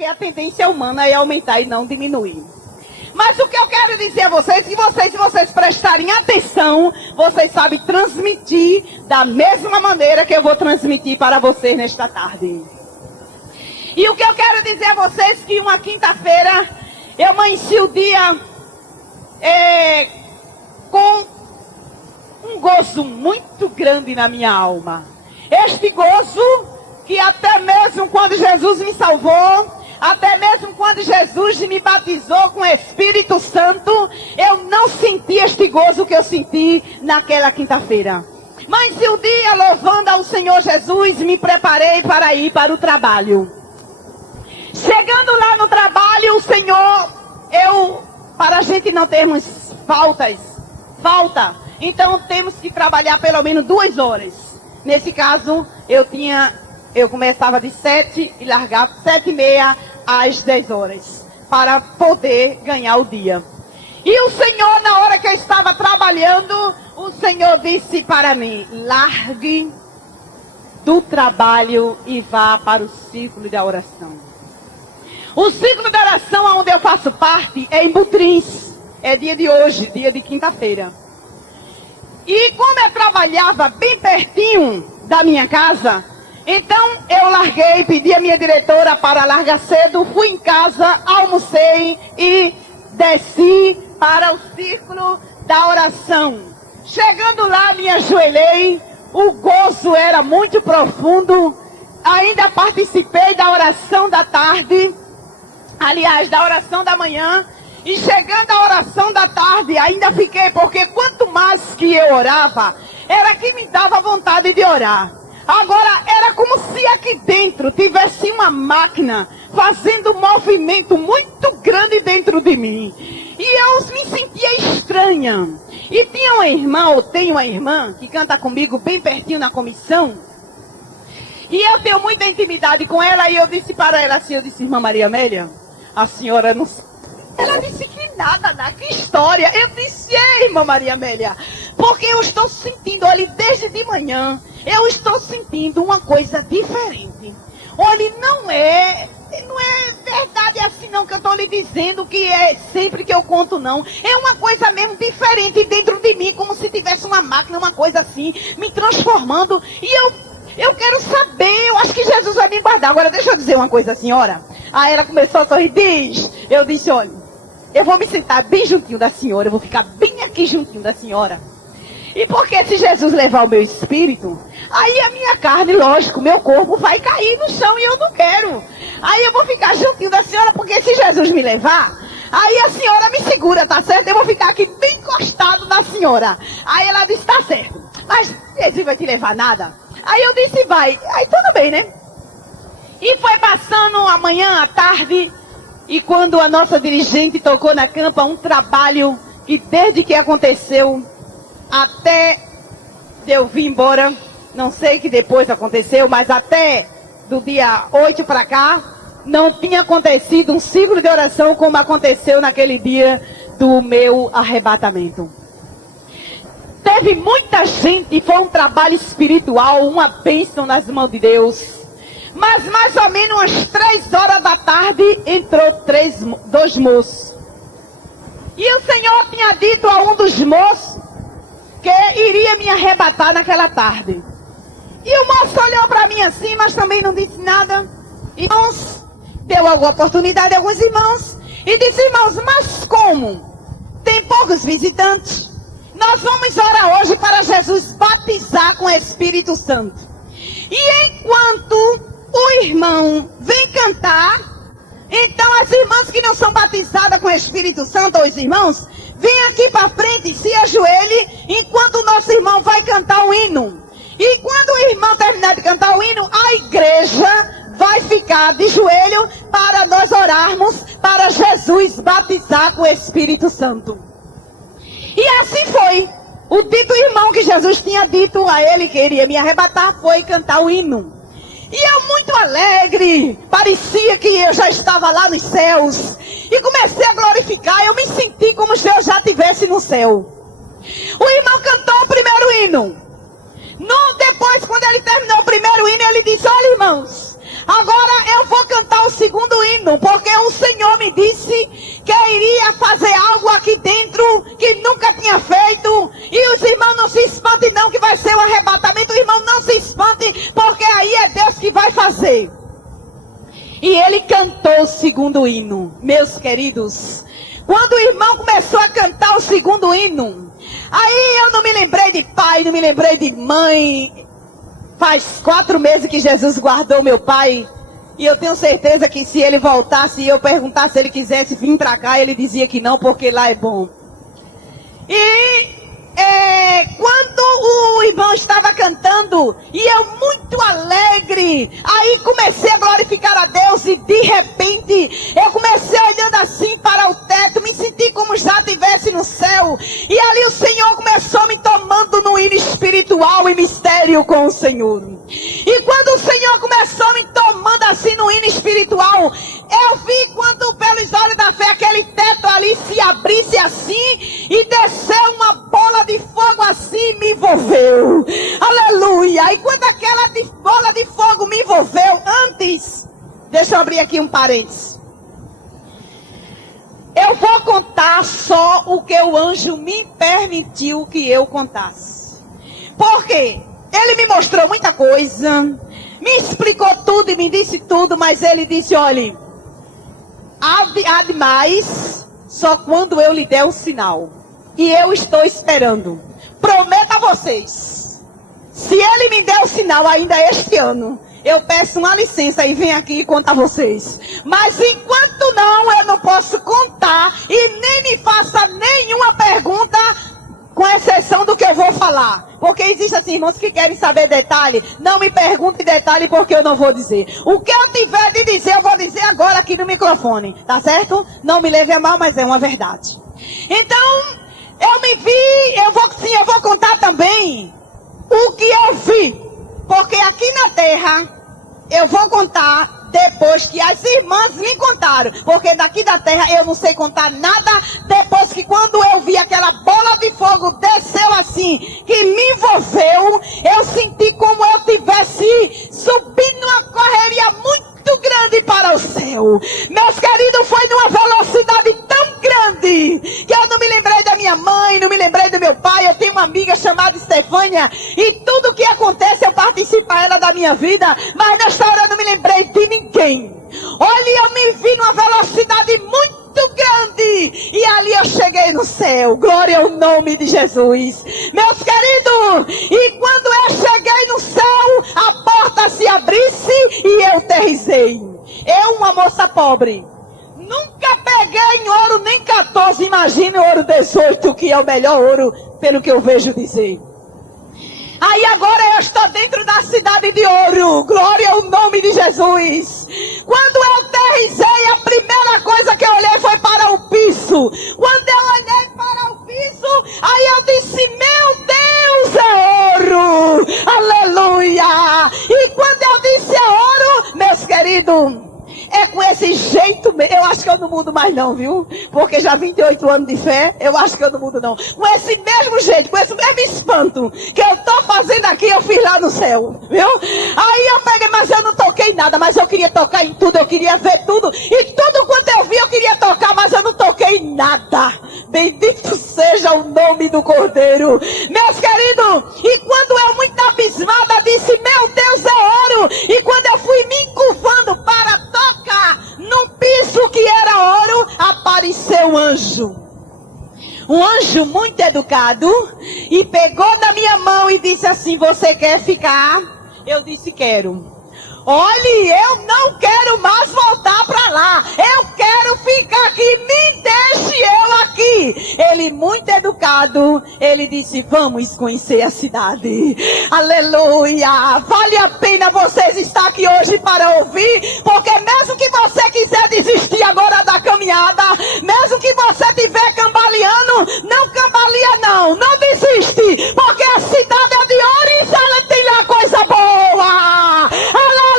porque a tendência humana é aumentar e não diminuir. Mas o que eu quero dizer a vocês, que vocês, se vocês prestarem atenção, vocês sabem transmitir da mesma maneira que eu vou transmitir para vocês nesta tarde. E o que eu quero dizer a vocês, que uma quinta-feira eu amanheci o dia com um gozo muito grande na minha alma. Este gozo que até mesmo quando Jesus me salvou, até mesmo quando Jesus me batizou com o Espírito Santo, eu não senti este gozo que eu senti naquela quinta-feira. Mas o dia, louvando ao Senhor Jesus, me preparei para ir para o trabalho. Chegando lá no trabalho, o Senhor, para a gente não termos falta, então temos que trabalhar pelo menos 2 horas. Nesse caso, eu começava de 7 e largava 7h30 às 10 horas, para poder ganhar o dia. E o Senhor, na hora que eu estava trabalhando, o Senhor disse para mim: largue do trabalho e vá para o círculo da oração. O círculo da oração onde eu faço parte é em Butrins. É dia de hoje, dia de quinta-feira. E como eu trabalhava bem pertinho da minha casa, então eu larguei, pedi a minha diretora para largar cedo, fui em casa, almocei e desci para o círculo da oração. Chegando lá, me ajoelhei, o gozo era muito profundo, ainda participei da oração da tarde, aliás, da oração da manhã, e chegando à oração da tarde, ainda fiquei, porque quanto mais que eu orava, era que me dava vontade de orar. Agora, era como se aqui dentro tivesse uma máquina fazendo um movimento muito grande dentro de mim. E eu me sentia estranha. E tinha uma irmã, ou tem uma irmã, que canta comigo bem pertinho na comissão. E eu tenho muita intimidade com ela, e eu disse para ela assim, eu disse: irmã Maria Amélia, a senhora não sabe. Ela disse: que nada, que história. Eu disse: irmã Maria Amélia, porque eu estou sentindo, olha, desde de manhã, eu estou sentindo uma coisa diferente. Olha, não é verdade assim não que eu estou lhe dizendo que é sempre que eu conto, não. É uma coisa mesmo diferente dentro de mim, como se tivesse uma máquina, uma coisa assim, me transformando. E eu quero saber, eu acho que Jesus vai me guardar. Agora deixa eu dizer uma coisa, senhora. Aí ela começou a sorrir, eu disse: olha, eu vou me sentar bem juntinho da senhora, eu vou ficar bem aqui juntinho da senhora. E porque se Jesus levar o meu espírito, aí a minha carne, lógico, meu corpo vai cair no chão e eu não quero. Aí eu vou ficar juntinho da senhora, porque se Jesus me levar, aí a senhora me segura, tá certo? Eu vou ficar aqui bem encostado na senhora. Aí ela disse: tá certo, mas Jesus vai te levar nada? Aí eu disse: vai. Aí tudo bem, né? E foi passando a manhã, a tarde, e quando a nossa dirigente tocou na campa um trabalho que desde que aconteceu até eu vir embora, não sei que depois aconteceu, mas até do dia 8 para cá, não tinha acontecido um ciclo de oração como aconteceu naquele dia do meu arrebatamento. Teve muita gente, foi um trabalho espiritual, uma bênção nas mãos de Deus. Mas mais ou menos umas 3 horas da tarde, entrou 2 moços. E o Senhor tinha dito a um dos moços que iria me arrebatar naquela tarde. E o moço olhou para mim assim, mas também não disse nada. Irmãos, deu alguma oportunidade a alguns irmãos. E disse: irmãos, mas como? Tem poucos visitantes. Nós vamos orar hoje para Jesus batizar com o Espírito Santo. E enquanto o irmão vem cantar, então as irmãs que não são batizadas com o Espírito Santo, ou os irmãos, vem aqui para frente, se ajoelhe, enquanto o nosso irmão vai cantar o hino. E quando o irmão terminar de cantar o hino, a igreja vai ficar de joelho para nós orarmos para Jesus batizar com o Espírito Santo. E assim foi. O dito irmão que Jesus tinha dito a ele que iria me arrebatar foi cantar o hino. E eu muito alegre, parecia que eu já estava lá nos céus. E comecei a glorificar, eu me senti como se eu já estivesse no céu. O irmão cantou o primeiro hino. Depois, quando ele terminou o primeiro hino, ele disse: olha, irmãos, Agora eu vou cantar o segundo hino, porque o Senhor me disse que iria fazer algo aqui dentro que nunca tinha feito. E os irmãos não se espantem não, que vai ser o arrebatamento. O irmão não se espante, porque aí é Deus que vai fazer. E ele cantou o segundo hino, meus queridos. Quando o irmão começou a cantar o segundo hino, aí eu não me lembrei de pai, não me lembrei de mãe. Faz 4 meses que Jesus guardou meu pai. E eu tenho certeza que se ele voltasse e eu perguntasse se ele quisesse vir para cá, ele dizia que não, porque lá é bom. E quando o irmão estava cantando, e eu muito alegre, aí comecei a glorificar a Deus, e de repente, eu comecei olhando assim para o teto, me senti como já estivesse no céu, e ali o Senhor começou me tomando no hino espiritual e mistério com o Senhor. E quando o Senhor começou me tomando assim no hino espiritual, eu vi quando pelos olhos da fé aquele teto ali se abrisse assim e desceu uma bola de fogo assim, me envolveu. Aleluia! E quando aquela bola de fogo me envolveu, antes, deixa eu abrir aqui um parênteses. Eu vou contar só o que o anjo me permitiu que eu contasse. Por quê? Ele me mostrou muita coisa, me explicou tudo e me disse tudo, mas ele disse, olhe, há demais só quando eu lhe der o sinal. E eu estou esperando. Prometo a vocês, se ele me der o sinal ainda este ano, eu peço uma licença e venho aqui e conto a vocês. Mas enquanto não, eu não posso contar e nem me faça nenhuma pergunta, com exceção do que eu vou falar. Porque existem assim, irmãos que querem saber detalhe. Não me perguntem detalhe porque eu não vou dizer. O que eu tiver de dizer, eu vou dizer agora aqui no microfone. Tá certo? Não me leve a mal, mas é uma verdade. Então, eu me vi, eu vou contar também o que eu vi. Porque aqui na terra, eu vou contar depois que as irmãs me contaram. Porque daqui da terra eu não sei contar nada. Depois que quando eu vi aquela bola de fogo desceu assim, que me envolveu, eu senti como eu tivesse subindo uma correria muito grande para o céu. Meus queridos, foi numa velocidade tão grande que eu não me lembrei da minha mãe, não me lembrei do meu pai. Eu tenho uma amiga chamada Estefânia e tudo que acontece eu participo a ela da minha vida, mas nesta hora eu não me lembrei de ninguém. Olha, eu me vi numa velocidade muito grande e ali eu cheguei no céu. Glória ao nome de Jesus. Meus queridos, e quando eu cheguei no céu, a porta se abrisse e eu aterrissei. Eu, uma moça pobre, nunca peguei em ouro nem 14, imagine ouro 18, que é o melhor ouro, pelo que eu vejo dizer. Aí agora eu estou dentro da cidade de ouro. Glória ao nome de Jesus. Quando eu aterrissei, a primeira coisa que eu olhei foi para o piso. Quando eu olhei para o piso, aí eu disse, meu Deus, é ouro. Aleluia. E quando eu disse é ouro, meus queridos, é com esse jeito mesmo. Eu acho que eu não mudo mais não, viu? Porque já 28 anos de fé, eu acho que eu não mudo não. Com esse mesmo jeito, com esse mesmo espanto que eu tô fazendo aqui, eu fiz lá no céu, viu? Aí eu peguei, mas eu não toquei nada, mas eu queria tocar em tudo, eu queria ver tudo. E tudo quanto eu vi, eu queria tocar, mas eu não toquei em nada. Bendito seja o nome do Cordeiro. Meus queridos, e quando eu muito abismada disse, meu Deus, é ouro. E quando eu fui me encurvando para tocar num piso que era ouro, apareceu um anjo. Um anjo muito educado. E pegou na minha mão e disse assim, você quer ficar? Eu disse, quero. Olhe, eu não quero mais voltar para lá. Eu quero ficar aqui. Me deixe eu aqui. Ele, muito educado, ele disse, vamos conhecer a cidade. Aleluia. Vale a pena vocês estar aqui hoje para ouvir. Porque mesmo que você quiser desistir agora da caminhada, mesmo que você estiver cambaleando, não cambalia não. Não desiste. Porque a cidade é de ouro e ela tem lá coisa boa. Aleluia!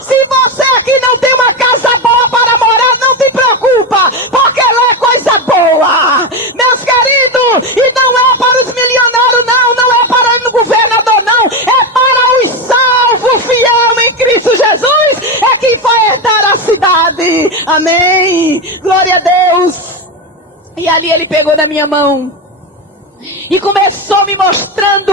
Se você aqui não tem uma casa boa para morar, não te preocupa, porque lá é coisa boa. Meus queridos, e não é para os milionários não, não é para o governador não, é para os salvos fiel em Cristo Jesus. Amém. Glória a Deus. E ali ele pegou na minha mão e começou me mostrando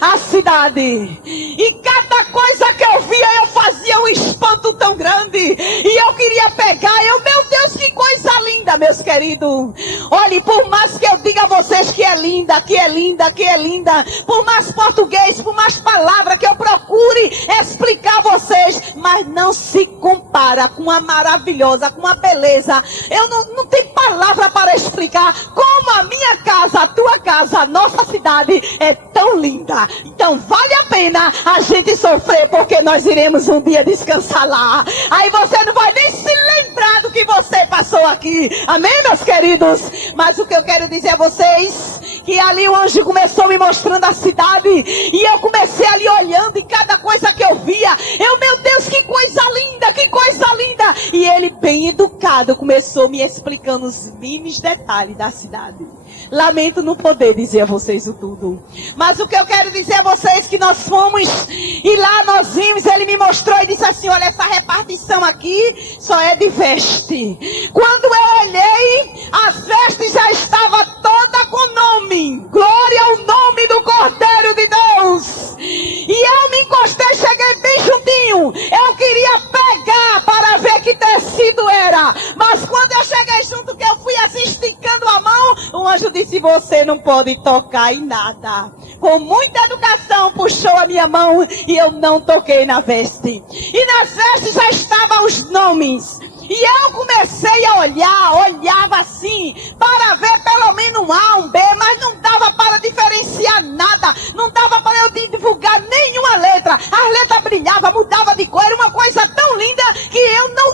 a cidade. E cada coisa que eu via, eu fazia um espanto tão grande. E eu queria pegar. Meu Deus, que coisa linda, meus queridos. Olhe, por mais que eu diga a vocês que é linda, que é linda, que é linda, por mais português, por mais palavras que eu procure explicar a vocês, mas não se compara com a maravilhosa, com a beleza. Eu não tenho palavra para explicar como a minha casa, a tua casa, a nossa cidade é tão linda. Então vale a pena a gente sofrer, porque nós iremos um dia descansar lá. Aí você não vai nem se lembrar do que você passou aqui. Amém, meus queridos? Mas o que eu quero dizer a vocês, que ali o anjo começou me mostrando a cidade, e eu comecei ali olhando, e cada coisa que eu via, meu Deus, que coisa linda, que coisa linda. E ele, bem educado, começou me explicando os mínimos detalhes da cidade. Lamento não poder dizer a vocês o tudo. Mas o que eu quero dizer a vocês, que nós fomos, e lá nós vimos, ele me mostrou e disse assim, olha, essa repartição aqui só é de veste. Quando eu olhei, as vestes já estavam toda com nome. Glória ao nome do Cordeiro de Deus. E eu me encostei, cheguei bem juntinho. Eu queria pegar para ver que tecido era. Mas quando eu cheguei junto, que eu fui assim esticando a mão, o anjo disse, você não pode tocar em nada. Com muita educação puxou a minha mão e eu não toquei na veste. E nas vestes já estavam os nomes. E eu comecei a olhava assim, para ver pelo menos um A, um B, mas não dava para diferenciar nada, não dava para eu divulgar nenhuma letra. As letras brilhavam, mudava de cor, era uma coisa tão linda que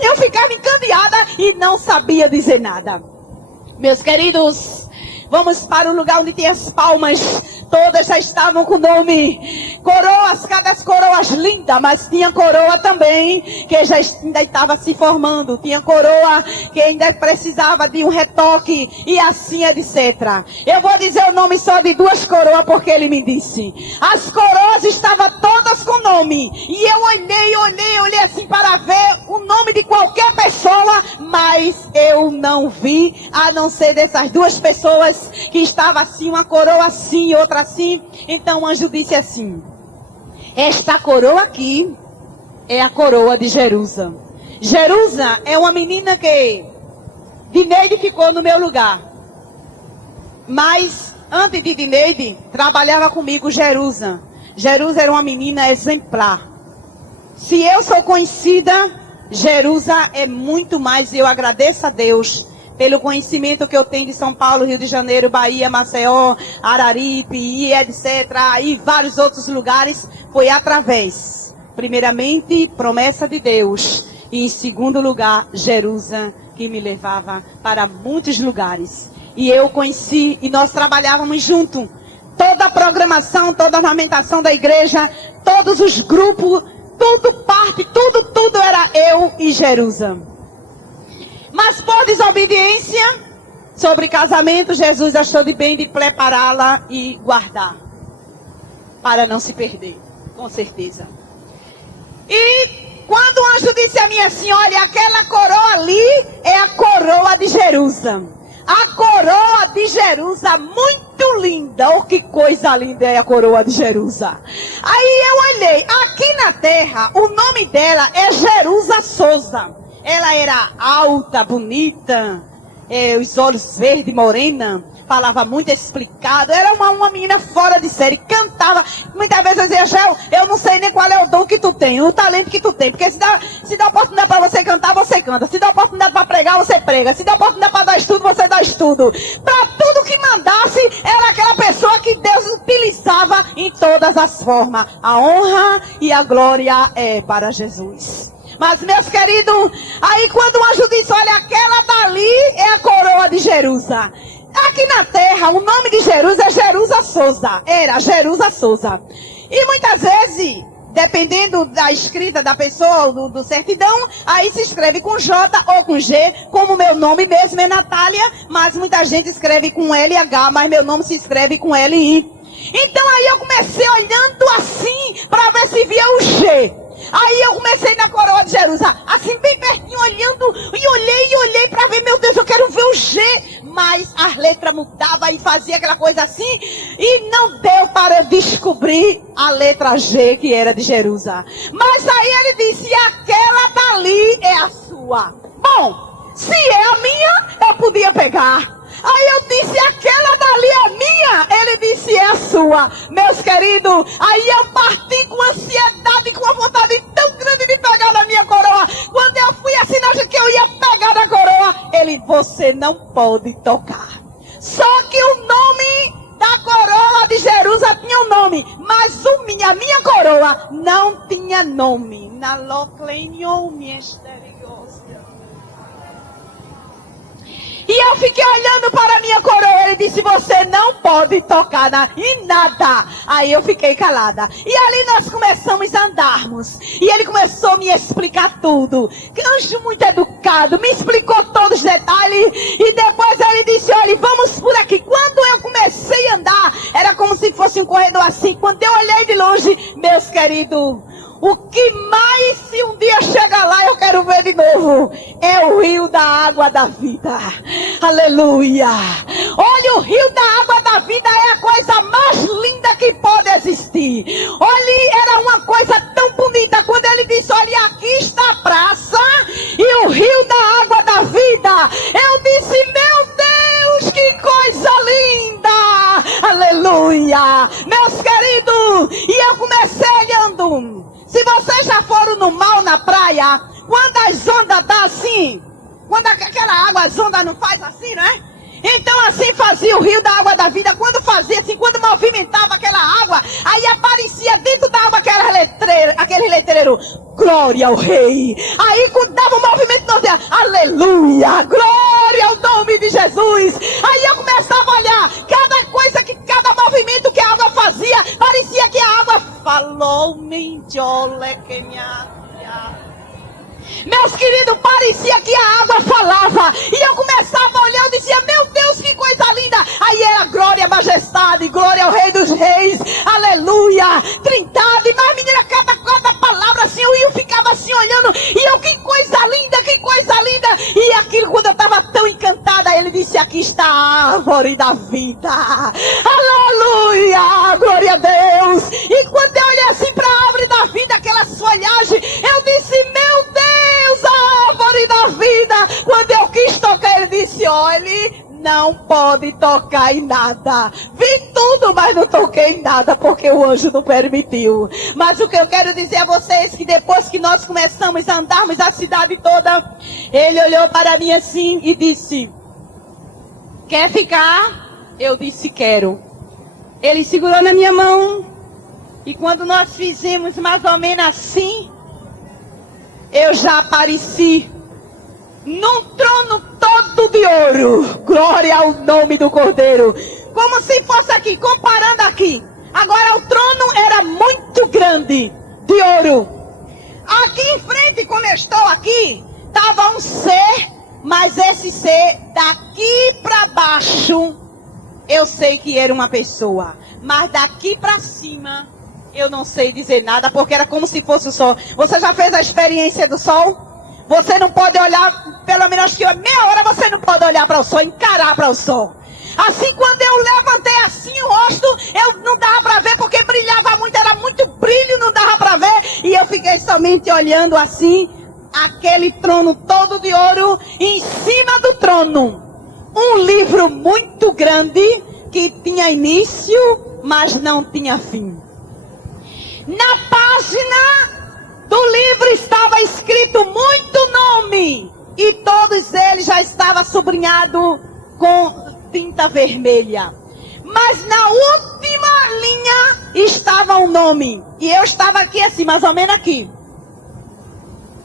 eu ficava encandeada e não sabia dizer nada. Meus queridos, vamos para o lugar onde tem as palmas. Todas já estavam com nome. Coroas, cada coroas linda, mas tinha coroa também que já ainda estava se formando. Tinha coroa que ainda precisava de um retoque e assim etc. Eu vou dizer o nome só de duas coroas porque ele me disse. As coroas estavam todas com nome. E eu olhei assim para ver o nome de qualquer pessoa, mas eu não vi, a não ser dessas duas pessoas que estava assim, uma coroa assim e outra assim. Então o anjo disse assim, esta coroa aqui é a coroa de Jerusa. Jerusa é uma menina que Dineide ficou no meu lugar, mas antes de Dineide trabalhava comigo Jerusa. Jerusa era uma menina exemplar. Se eu sou conhecida, Jerusa é muito mais. Eu agradeço a Deus pelo conhecimento que eu tenho de São Paulo, Rio de Janeiro, Bahia, Maceió, Araripe, e etc. E vários outros lugares. Foi através, primeiramente, promessa de Deus. E em segundo lugar, Jerusa, que me levava para muitos lugares. E eu conheci, e nós trabalhávamos juntos. Toda a programação, toda a ornamentação da igreja, todos os grupos, tudo era eu e Jerusa. Mas por desobediência sobre casamento, Jesus achou de bem de prepará-la e guardar, para não se perder, com certeza. E quando o anjo disse a mim assim, olha, aquela coroa ali é a coroa de Jerusa. A coroa de Jerusa, muito linda. Oh, que coisa linda é a coroa de Jerusa. Aí eu olhei, aqui na terra, o nome dela é Jerusa Souza. Ela era alta, bonita, os olhos verdes, morena, falava muito explicado, era uma menina fora de série, cantava. Muitas vezes eu dizia, Gel, eu não sei nem qual é o dom que tu tem, o talento que tu tem, porque se dá oportunidade para você cantar, você canta, se dá oportunidade para pregar, você prega, se dá oportunidade para dar estudo, você dá estudo. Para tudo que mandasse, era aquela pessoa que Deus utilizava em todas as formas. A honra e a glória é para Jesus. Mas, meus queridos, aí quando o anjo disse, olha, aquela dali é a coroa de Jerusa. Aqui na terra, o nome de Jerusa é Jerusa Souza. Era Jerusa Souza. E muitas vezes, dependendo da escrita da pessoa, do certidão, aí se escreve com J ou com G, como meu nome mesmo é Natália, mas muita gente escreve com LH, mas meu nome se escreve com LI. Então aí eu comecei olhando assim, para ver se via o G. Aí eu comecei na coroa de Jerusalém, assim bem pertinho, olhando, e olhei para ver, meu Deus, eu quero ver o G. Mas as letras mudavam e fazia aquela coisa assim, e não deu para eu descobrir a letra G que era de Jerusalém. Mas aí ele disse, aquela dali é a sua. Bom, se é a minha, eu podia pegar. Aí eu disse, aquela dali é minha. Ele disse, é a sua. Meus queridos, aí eu parti com ansiedade, com uma vontade tão grande de pegar na minha coroa. Quando eu fui assinar que eu ia pegar na coroa, ele, você não pode tocar. Só que o nome da coroa de Jerusalém tinha um nome, mas a minha coroa não tinha nome. Na loclenio misteriosa. E eu fiquei olhando para a minha coroa. Ele disse, você não pode tocar em nada. Aí eu fiquei calada. E ali nós começamos a andarmos. E ele começou a me explicar tudo. Anjo muito educado. Me explicou todos os detalhes. E depois ele disse, olha, vamos por aqui. Quando eu comecei a andar, era como se fosse um corredor assim. Quando eu olhei de longe, meus queridos, o que mais, se um dia chegar lá, eu quero ver de novo, é o rio da água da vida. Aleluia. Olha, o rio da água da vida é a coisa mais linda que pode existir. Olha, era uma coisa tão bonita. Quando ele disse, olha, aqui está a praça e o rio da água da vida. Eu disse, meu Deus, que coisa linda. Aleluia. Meus queridos, e eu comecei olhando. Se vocês já foram no mar, na praia, quando as ondas dão assim, quando aquela água, as ondas não faz assim, não é? Então assim fazia o rio da água da vida. Quando fazia assim, quando movimentava aquela água, aí aparecia dentro da água aquele letreiro, glória ao rei. Aí quando dava um movimento, nós dizia, aleluia, glória ao nome de Jesus. Aí eu começava a olhar, cada movimento que a água fazia, parecia que a água falou, meus queridos, parecia que a água falava. E eu começava a olhar, eu dizia, meu Deus, que coisa linda. Aí era glória, majestade, glória ao rei dos reis, aleluia, trindade. Mas menina, cada palavra assim, eu ficava assim olhando. E eu, que coisa linda, que coisa linda. E aquilo, quando eu estava tão encantada, ele disse, aqui está a árvore da vida. Aleluia, glória a Deus. E quando eu olhei assim para a árvore da vida, aquelas folhagens, eu disse, meu Deus, a árvore da vida. Quando eu quis tocar, ele disse, olhe, não pode tocar em nada. Vi tudo, mas não toquei em nada, porque o anjo não permitiu. Mas o que eu quero dizer a vocês, que depois que nós começamos a andarmos a cidade toda, ele olhou para mim assim e disse, quer ficar? Eu disse, quero. Ele segurou na minha mão, e quando nós fizemos mais ou menos assim, eu já apareci num trono todo de ouro. Glória ao nome do Cordeiro. Como se fosse aqui, comparando aqui. Agora o trono era muito grande, de ouro. Aqui em frente, como eu estou aqui, estava um ser, mas esse ser daqui para baixo, eu sei que era uma pessoa. Mas daqui para cima, eu não sei dizer nada, porque era como se fosse o sol. Você já fez a experiência do sol? Você não pode olhar, pelo menos que meia hora você não pode olhar para o sol, encarar para o sol. Assim, quando eu levantei assim o rosto, eu não dava para ver, porque brilhava muito, era muito brilho, não dava para ver. E eu fiquei somente olhando assim, aquele trono todo de ouro, e em cima do trono, um livro muito grande, que tinha início, mas não tinha fim. Na página do livro estava escrito muito nome, e todos eles já estavam sublinhados com tinta vermelha. Mas na última linha estava o nome, e eu estava aqui assim, mais ou menos aqui.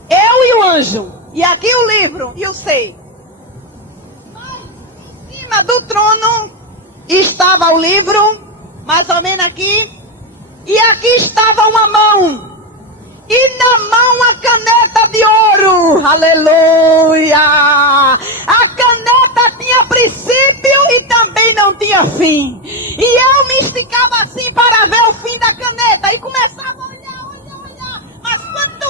Eu e o anjo, e aqui o livro, e o sei. Mas em cima do trono estava o livro, mais ou menos aqui. E aqui estava uma mão. E na mão a caneta de ouro. Aleluia. A caneta tinha princípio e também não tinha fim. E eu me esticava assim para ver o fim da caneta. E começava a olhar. Mas quando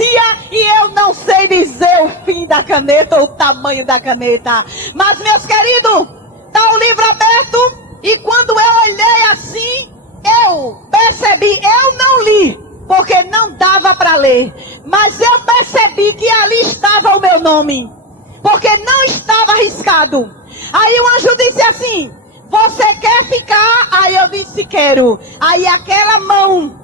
parecia, e eu não sei dizer o fim da caneta ou o tamanho da caneta. Mas, meus queridos, está o livro aberto, e quando eu olhei assim, eu percebi, eu não li, porque não dava para ler, mas eu percebi que ali estava o meu nome, porque não estava arriscado. Aí o anjo disse assim: você quer ficar? Aí eu disse: quero. Aí aquela mão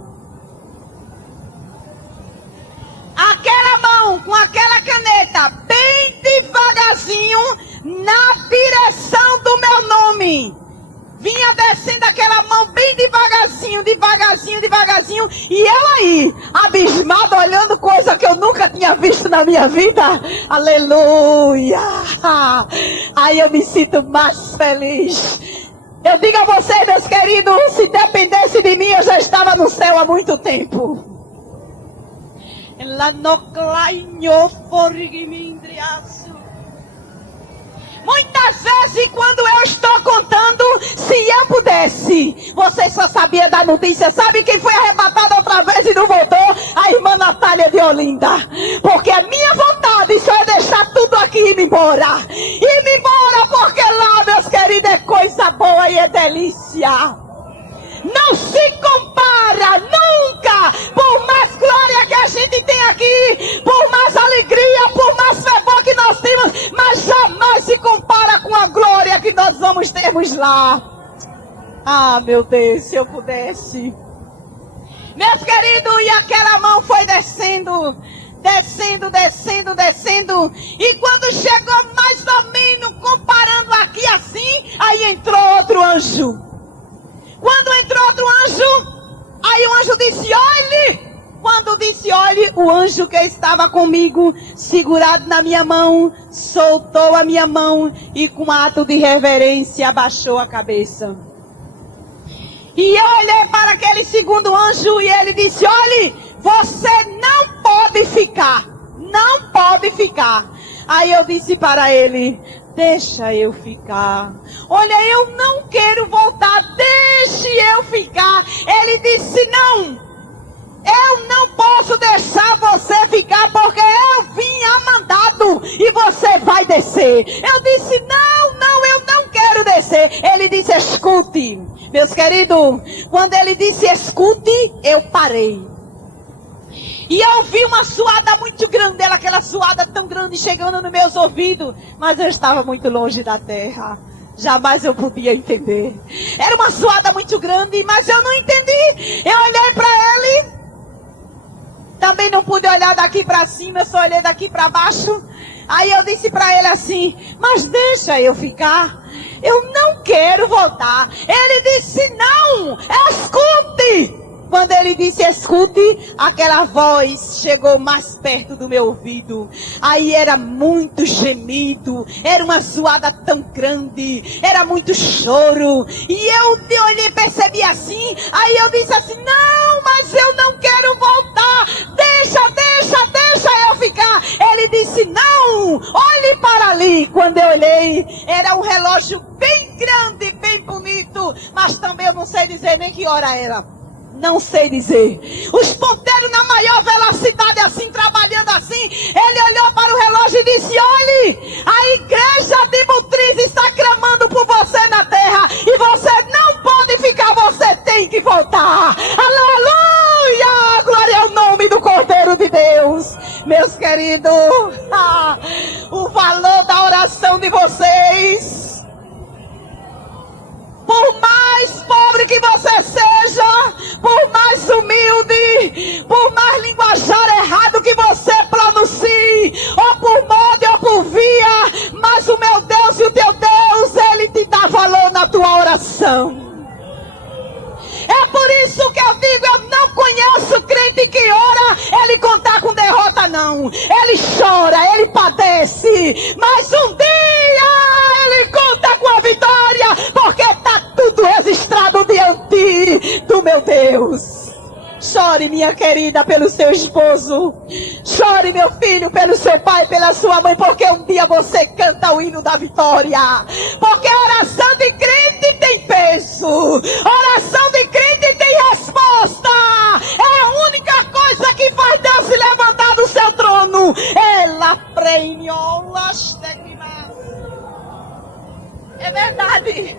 com aquela caneta, bem devagarzinho, na direção do meu nome, vinha descendo aquela mão bem devagarzinho, e eu aí, abismado, olhando coisa que eu nunca tinha visto na minha vida. Aleluia! Aí eu me sinto mais feliz. Eu digo a vocês, meus queridos, se dependesse de mim, eu já estava no céu há muito tempo. Muitas vezes, quando eu estou contando, se eu pudesse, você só sabia da notícia. Sabe quem foi arrebatado outra vez e não voltou? A irmã Natália de Olinda. Porque a minha vontade só é deixar tudo aqui e ir embora. Ir embora, porque lá, meus queridos, é coisa boa e é delícia. Não se compara nunca, por mais glória que a gente tem aqui, por mais alegria, por mais fervor que nós temos, mas jamais se compara com a glória que nós vamos termos lá. Ah, meu Deus, se eu pudesse. Meus queridos, e aquela mão foi descendo, e quando chegou mais ou menos, comparando aqui assim, aí entrou outro anjo. Quando entrou outro anjo, aí o anjo disse: olhe. Quando disse olhe, o anjo que estava comigo, segurado na minha mão, soltou a minha mão e com ato de reverência abaixou a cabeça. E eu olhei para aquele segundo anjo e ele disse: olhe, você não pode ficar. Não pode ficar. Aí eu disse para ele: deixa eu ficar. Olha, eu não quero voltar, deixe eu ficar. Ele disse: não, eu não posso deixar você ficar, porque eu vim a mandado e você vai descer. Eu disse: não, eu não quero descer. Ele disse: escute. Meus queridos, quando ele disse escute, eu parei. E eu ouvi uma suada muito grande, aquela suada tão grande chegando nos meus ouvidos. Mas eu estava muito longe da terra. Jamais eu podia entender. Era uma suada muito grande, mas eu não entendi. Eu olhei para ele. Também não pude olhar daqui para cima, eu só olhei daqui para baixo. Aí eu disse para ele assim: mas deixa eu ficar. Eu não quero voltar. Ele disse: não, escute. Quando ele disse escute, aquela voz chegou mais perto do meu ouvido. Aí era muito gemido, era uma zoada tão grande, era muito choro. E eu olhei e percebi assim, aí eu disse assim: não, mas eu não quero voltar, deixa eu ficar. Ele disse: não, olhe para ali. Quando eu olhei, era um relógio bem grande, bem bonito, mas também eu não sei dizer nem que hora era. Não sei dizer. Os ponteiros na maior velocidade assim, trabalhando assim. Ele olhou para o relógio e disse: olhe, a igreja de Butriz está clamando por você na terra. E você não pode ficar, você tem que voltar. Aleluia! Glória ao nome do Cordeiro de Deus. Meus queridos, o valor da oração de vocês, por mais pobre que você seja, por mais humilde, por mais linguajar errado que você pronuncie, ou por modo ou por via, mas o meu Deus e o teu Deus, Ele te dá valor na tua oração. É por isso que eu digo, eu não conheço crente que ora, ele contar com derrota não. Ele chora, ele padece, mas um dia ele conta com a vitória, porque está tudo registrado diante do meu Deus. Chore, minha querida, pelo seu esposo. Chore, meu filho, pelo seu pai, pela sua mãe, porque um dia você canta o hino da vitória. Porque a oração de crente tem peso. Oração de crente tem resposta. É a única coisa que faz Deus se levantar do É verdade.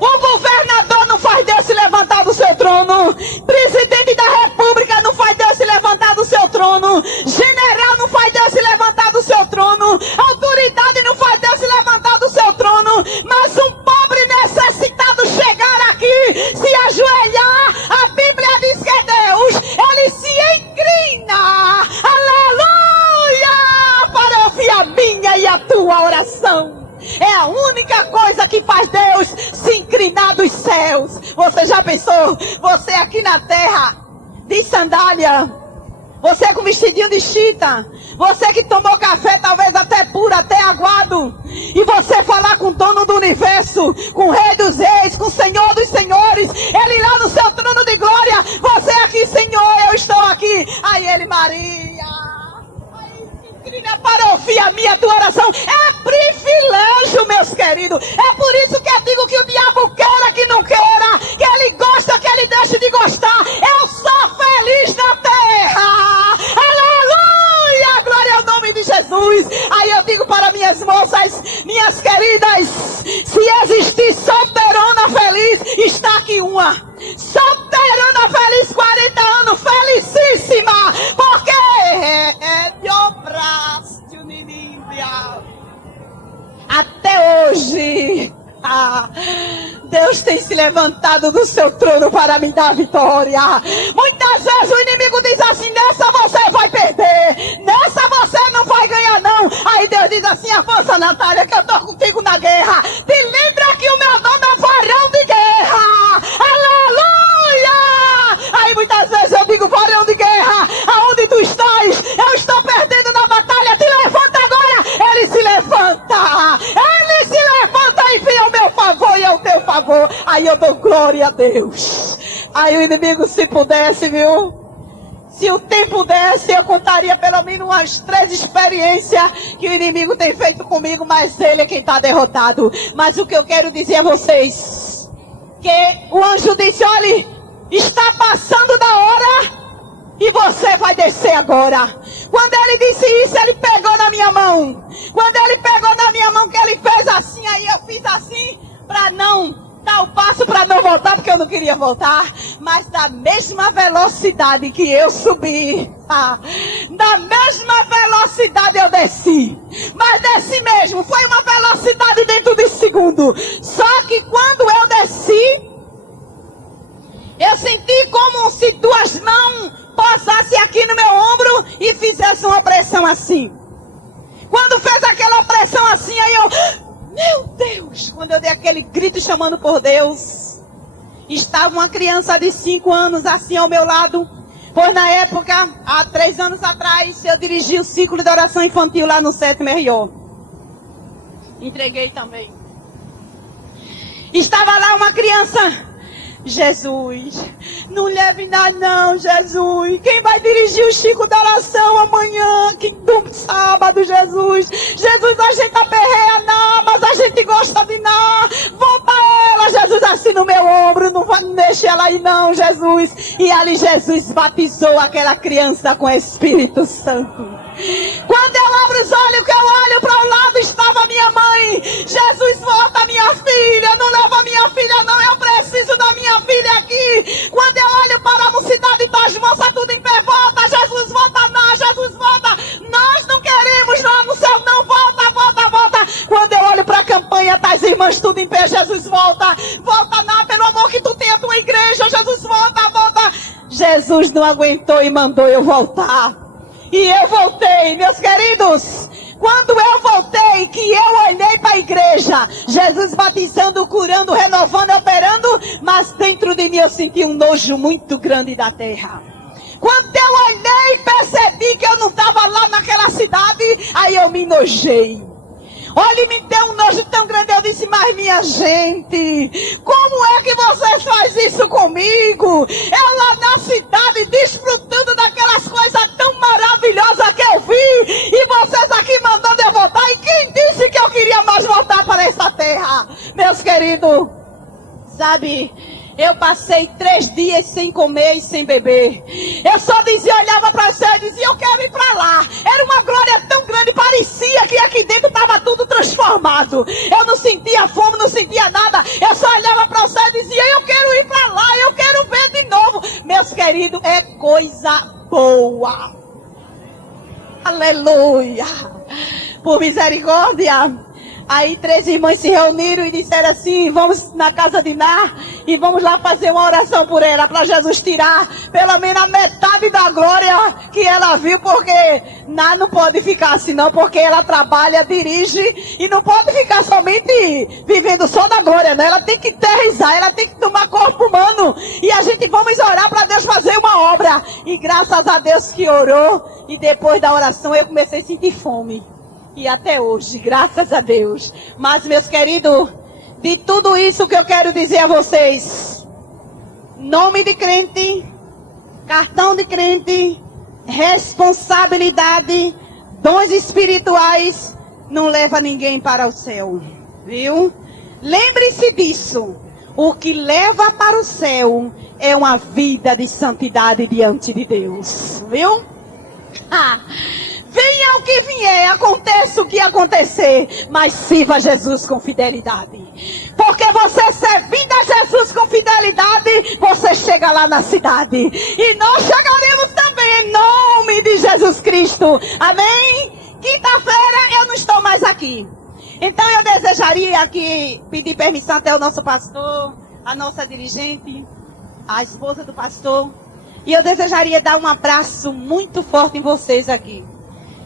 O governador não faz Deus se levantar do seu trono. Presidente da república não faz Deus se levantar do seu trono. General não faz Deus se levantar do seu trono. Autoridade não faz Deus se levantar do seu trono. Mas um pobre necessitado chegar aqui, se ajoelhar, a Bíblia diz que é Deus. Ele se inclina. Aleluia! Para ouvir a minha e a tua oração. É a única coisa que faz Deus se inclinar dos céus. Você já pensou? Você aqui na terra, de sandália. Você com vestidinho de chita. Você que tomou café talvez até puro, até aguado. E você falar com o dono do universo, com o rei dos reis, com o senhor dos senhores. Ele lá no seu trono de glória. Você aqui, Senhor, eu estou aqui. Aí ele, Maria. Para ouvir a minha tua oração. É privilégio, meus queridos. É por isso que eu digo que o diabo queira que não queira, que ele gosta, que ele deixe de gostar. Eu sou feliz na terra. Aleluia, glória ao nome de Jesus. Aí eu digo para minhas moças, minhas queridas, se existir solteirona feliz, está aqui uma. Solteirona feliz, 40 anos, felicíssima, porque é de obras de Uninímbia. Até hoje, Deus tem se levantado do seu trono para me dar vitória. Muitas vezes o inimigo diz assim: nessa você vai perder, nessa você não vai ganhar não. Aí Deus diz assim: avança, Natália, que eu estou contigo na guerra. Te lembra que o meu nome é varão de guerra. Aleluia! Aí muitas vezes eu digo: varão de guerra, aonde tu estás? Eu estou perdendo na batalha, te levanta agora. Ele se levanta, ele se levanta e vem ao meu favor e ao teu favor. Aí eu dou glória a Deus. Aí o inimigo, se pudesse, viu? Se o tempo desse, eu contaria pelo menos umas 3 experiências que o inimigo tem feito comigo, mas ele é quem está derrotado. Mas o que eu quero dizer a vocês, que o anjo disse: olha, está passando da hora e você vai descer agora. Quando ele disse isso, ele pegou na minha mão. Quando ele pegou na minha mão, que ele fez assim, aí eu fiz assim, para não dar o passo, para não voltar, porque eu não queria voltar. Mas da mesma velocidade que eu subi, da mesma velocidade eu desci. Mas desci mesmo, foi uma velocidade dentro de segundo. Só que quando eu desci, eu senti como se 2 mãos posassem aqui no meu ombro e fizessem uma pressão assim. Quando fez aquela pressão assim, aí eu, meu Deus, quando eu dei aquele grito chamando por Deus, estava uma criança de 5 anos assim ao meu lado. Pois na época, há 3 anos atrás, eu dirigi o ciclo de oração infantil lá no 7º RO. Entreguei também. Estava lá uma criança. Jesus, não leve nada não, Jesus. Quem vai dirigir o Chico da oração amanhã, que sábado, Jesus? Jesus, a gente aperreia não, mas a gente gosta de não. Volta ela, Jesus, assim no meu ombro, não deixe ela aí não, Jesus. E ali Jesus batizou aquela criança com o Espírito Santo. Quando eu abro os olhos, que eu olho para o lado, estava minha mãe. Jesus, volta minha filha, não leva minha filha não, eu preciso da minha filha aqui. Quando eu olho para a mocidade das moças tudo em pé, volta Jesus, volta não, Jesus, volta. Nós não queremos lá no céu não, volta, volta, volta. Quando eu olho para a campanha, tá as irmãs tudo em pé, Jesus, volta. Volta não, pelo amor que tu tem a tua igreja, Jesus, volta, volta. Jesus não aguentou e mandou eu voltar. E eu voltei, meus queridos. Quando eu voltei, que eu olhei para a igreja, Jesus batizando, curando, renovando, operando, mas dentro de mim eu senti um nojo muito grande da terra. Quando eu olhei e percebi que eu não estava lá naquela cidade, aí eu me enojei. Olha, me deu um nojo tão grande, eu disse: mas minha gente, como é que vocês fazem isso comigo? Eu lá na cidade, desfrutando daquelas coisas tão maravilhosas que eu vi, e vocês aqui mandando eu voltar, e quem disse que eu queria mais voltar para essa terra? Meus queridos, sabe, Eu passei 3 dias sem comer e sem beber. Eu só dizia, olhava para o céu e dizia, eu quero ir para lá. Era uma glória tão grande, parecia que aqui dentro estava tudo transformado. Eu não sentia fome, não sentia nada. Eu só olhava para o céu e dizia, eu quero ir para lá, eu quero ver de novo. Meus queridos, é coisa boa. Aleluia. Por misericórdia. Aí 3 irmãs se reuniram e disseram assim, vamos na casa de Ná e vamos lá fazer uma oração por ela, para Jesus tirar pelo menos a metade da glória que ela viu, porque Ná não pode ficar assim não, porque ela trabalha, dirige e não pode ficar somente vivendo só da glória, não. Ela tem que aterrissar, ela tem que tomar corpo humano e a gente vamos orar para Deus fazer uma obra. E graças a Deus que orou, e depois da oração eu comecei a sentir fome. E até hoje, graças a Deus. Mas, meus queridos, de tudo isso que eu quero dizer a vocês: nome de crente, cartão de crente, responsabilidade, dons espirituais, não leva ninguém para o céu. Viu? Lembre-se disso. O que leva para o céu é uma vida de santidade diante de Deus. Viu? Venha o que vier, aconteça o que acontecer, mas sirva Jesus com fidelidade. Porque você servindo a Jesus com fidelidade, você chega lá na cidade. E nós chegaremos também em nome de Jesus Cristo. Amém? Quinta-feira eu não estou mais aqui. Então eu desejaria aqui pedir permissão até o nosso pastor, a nossa dirigente, a esposa do pastor. E eu desejaria dar um abraço muito forte em vocês aqui.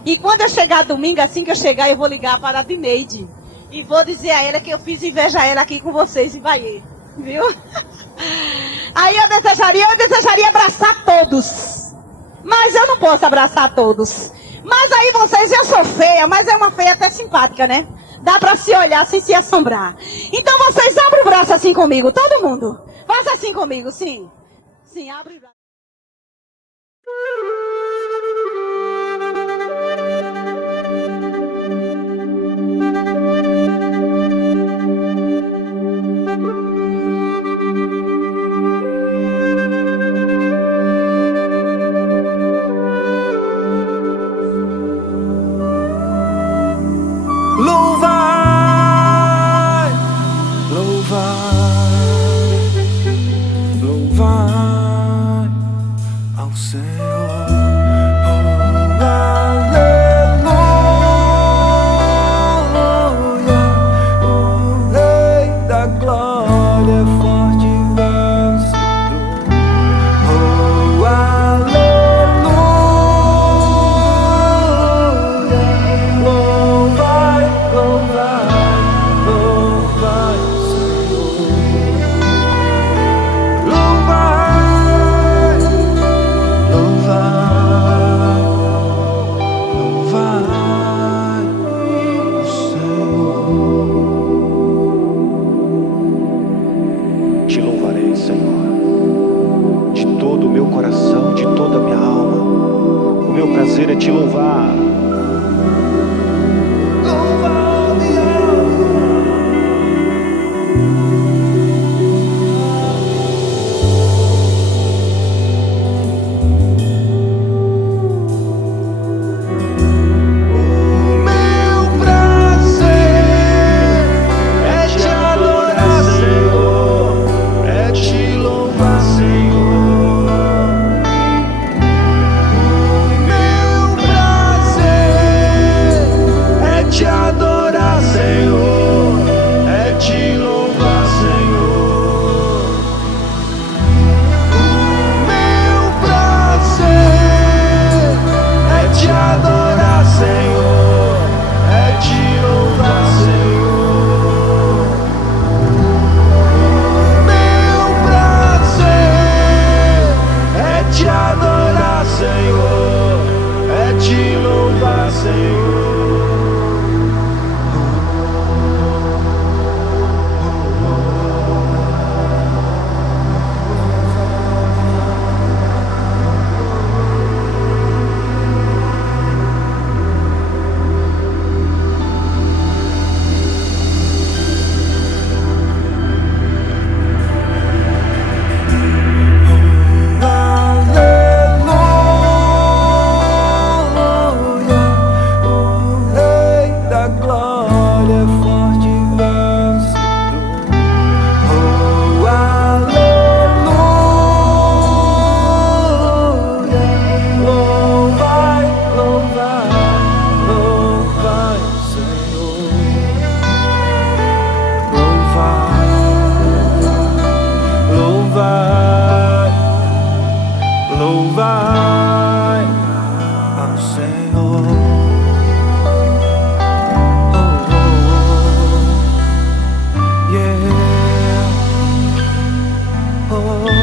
E quando eu chegar domingo, assim que eu chegar, eu vou ligar para a Dineide. E vou dizer a ela que eu fiz inveja a ela aqui com vocês em Bahia. Viu? Aí eu desejaria abraçar todos. Mas eu não posso abraçar todos. Mas aí vocês, eu sou feia, mas é uma feia até simpática, né? Dá para se olhar sem se assombrar. Então vocês abrem o braço assim comigo, todo mundo. Faça assim comigo, sim. Sim, abre o braço. Louvai, louvai, louvai ao Senhor. Oh, aleluia. O Rei da glória é forte e vencedor. Oh, aleluia. Louvai, louvai, louvai o Senhor. Louvai, louvai, louvai o Senhor. Te louvarei, Senhor, de todo o meu coração, de toda a minha alma. O meu prazer é te louvar. Louva minha alma. O meu prazer é te adorar, Senhor, é te louvar, Senhor. O meu prazer Oh,